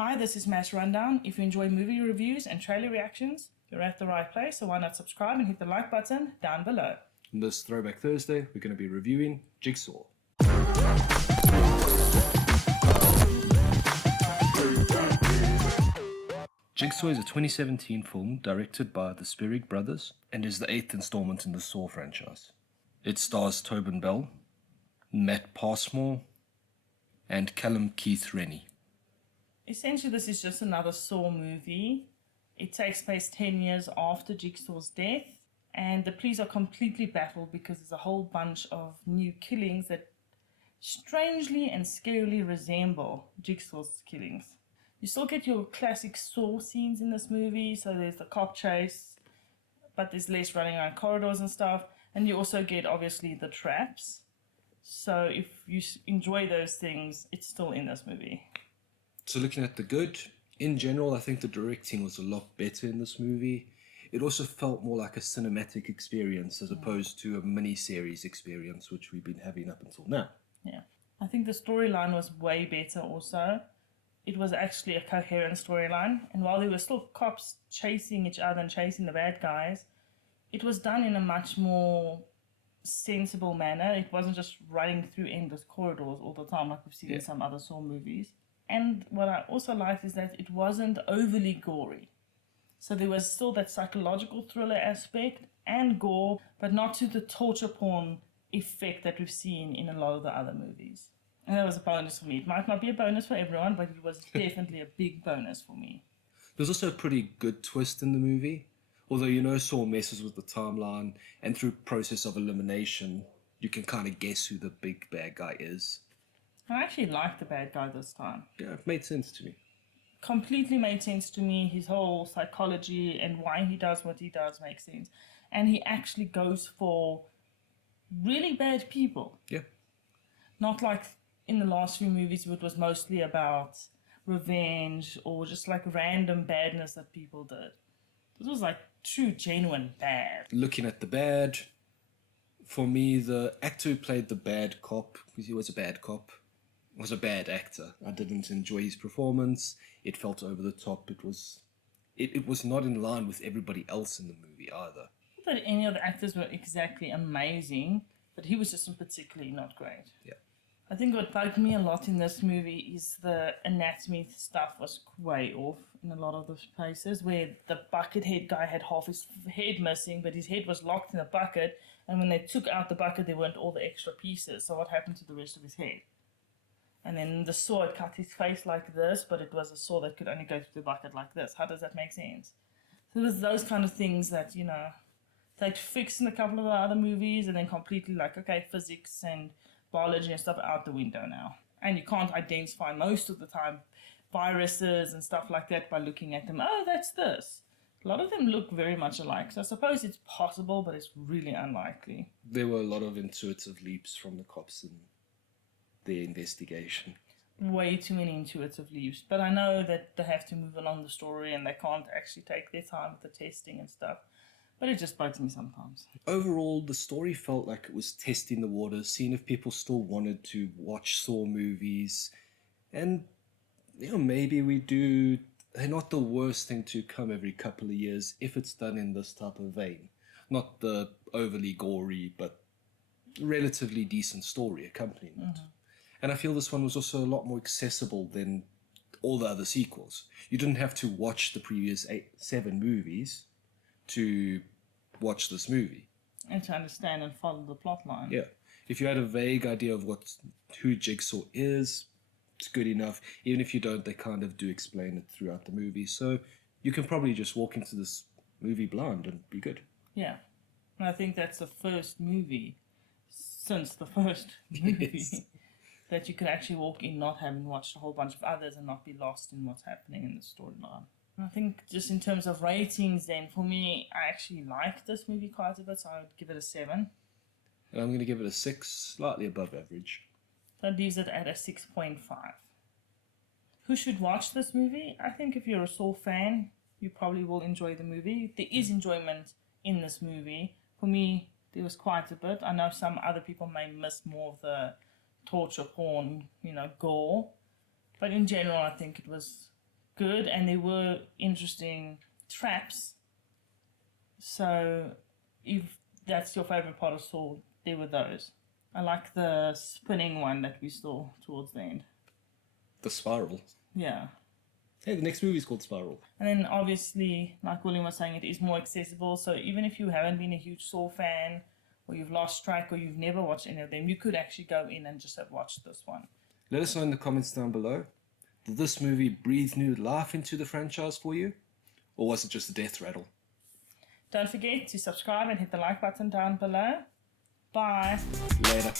Hi, this is Mass Rundown. If you enjoy movie reviews and trailer reactions, you're at the right place, so why not subscribe and hit the like button down below. On this Throwback Thursday, we're going to be reviewing Jigsaw. Jigsaw is a 2017 film directed by the Spierig brothers and is the 8th installment in the Saw franchise. It stars Tobin, Matt Passmore, and Callum Rennie. Essentially, this is just another Saw movie. It takes place 10 years after Jigsaw's death, and the police are completely baffled because there's a whole bunch of new killings that strangely and scarily resemble Jigsaw's killings. You still get your classic Saw scenes in this movie, so there's the cop chase, but there's less running around corridors and stuff, and you also get, obviously, the traps. So if you enjoy those things, it's still in this movie. So looking at the good, in general, I think the directing was a lot better in this movie. It also felt more like a cinematic experience as opposed to a mini-series experience, which we've been having up until now. Yeah. I think the storyline was way better also. It was actually a coherent storyline, and while there were still cops chasing each other and chasing the bad guys, it was done in a much more sensible manner. It wasn't just running through endless corridors all the time like we've seen in some other Saw movies. And what I also liked is that it wasn't overly gory. So there was still that psychological thriller aspect and gore, but not to the torture porn effect that we've seen in a lot of the other movies. And that was a bonus for me. It might not be a bonus for everyone, but it was definitely a big bonus for me. There's also a pretty good twist in the movie. Although Saw messes with the timeline, and through process of elimination, you can kind of guess who the big bad guy is. I actually liked the bad guy this time. Yeah, it made sense to me. Completely made sense to me. His whole psychology and why he does what he does makes sense. And he actually goes for really bad people. Yeah. Not like in the last few movies, it was mostly about revenge or just like random badness that people did. This was like true, genuine bad. Looking at the bad, for me, the actor who played the bad cop, because he was a bad cop, was a bad actor. I didn't enjoy his performance. It felt over the top. It was not in line with everybody else in the movie either. Not that any of the actors were exactly amazing, but he was just particularly not great. Yeah. I think what bugged me a lot in this movie is the anatomy stuff was way off in a lot of the places, where the bucket head guy had half his head missing, but his head was locked in a bucket, and when they took out the bucket, there weren't all the extra pieces. So what happened to the rest of his head? And then the saw had cut his face like this, but it was a saw that could only go through the bucket like this. How does that make sense? So there's those kind of things that, they'd fixed in a couple of the other movies, and then completely physics and biology and stuff out the window now. And you can't identify most of the time viruses and stuff like that by looking at them. Oh, that's this. A lot of them look very much alike. So I suppose it's possible, but it's really unlikely. There were a lot of intuitive leaps from the cops in their investigation. Way too many intuitive leaps. But I know that they have to move along the story and they can't actually take their time with the testing and stuff. But it just bugs me sometimes. Overall, the story felt like it was testing the waters, seeing if people still wanted to watch Saw movies. And, maybe we do. They're not the worst thing to come every couple of years if it's done in this type of vein. Not the overly gory, but relatively decent story accompanying it. Mm-hmm. And I feel this one was also a lot more accessible than all the other sequels. You didn't have to watch the previous 7 movies to watch this movie. And to understand and follow the plot line. Yeah. If you had a vague idea of who Jigsaw is, it's good enough. Even if you don't, they kind of do explain it throughout the movie. So you can probably just walk into this movie blind and be good. Yeah. And I think that's the first movie since the first movie Yes. that you could actually walk in not having watched a whole bunch of others and not be lost in what's happening in the storyline. I think just in terms of ratings then, for me, I actually liked this movie quite a bit, so I would give it a 7. And I'm going to give it a 6, slightly above average. That leaves it at a 6.5. Who should watch this movie? I think if you're a Saw fan, you probably will enjoy the movie. There is enjoyment in this movie. For me, there was quite a bit. I know some other people may miss more of the torture porn, gore. But in general, I think it was good, and there were interesting traps. So if that's your favorite part of Saw, there were those. I like the spinning one that we saw towards the end. The Spiral. Yeah. Hey, the next movie is called Spiral. And then obviously, like William was saying, it is more accessible. So even if you haven't been a huge Saw fan, or you've lost track, or you've never watched any of them, you could actually go in and just have watched this one. Let us know in the comments down below. Did this movie breathe new life into the franchise for you? Or was it just a death rattle? Don't forget to subscribe and hit the like button down below. Bye. Later.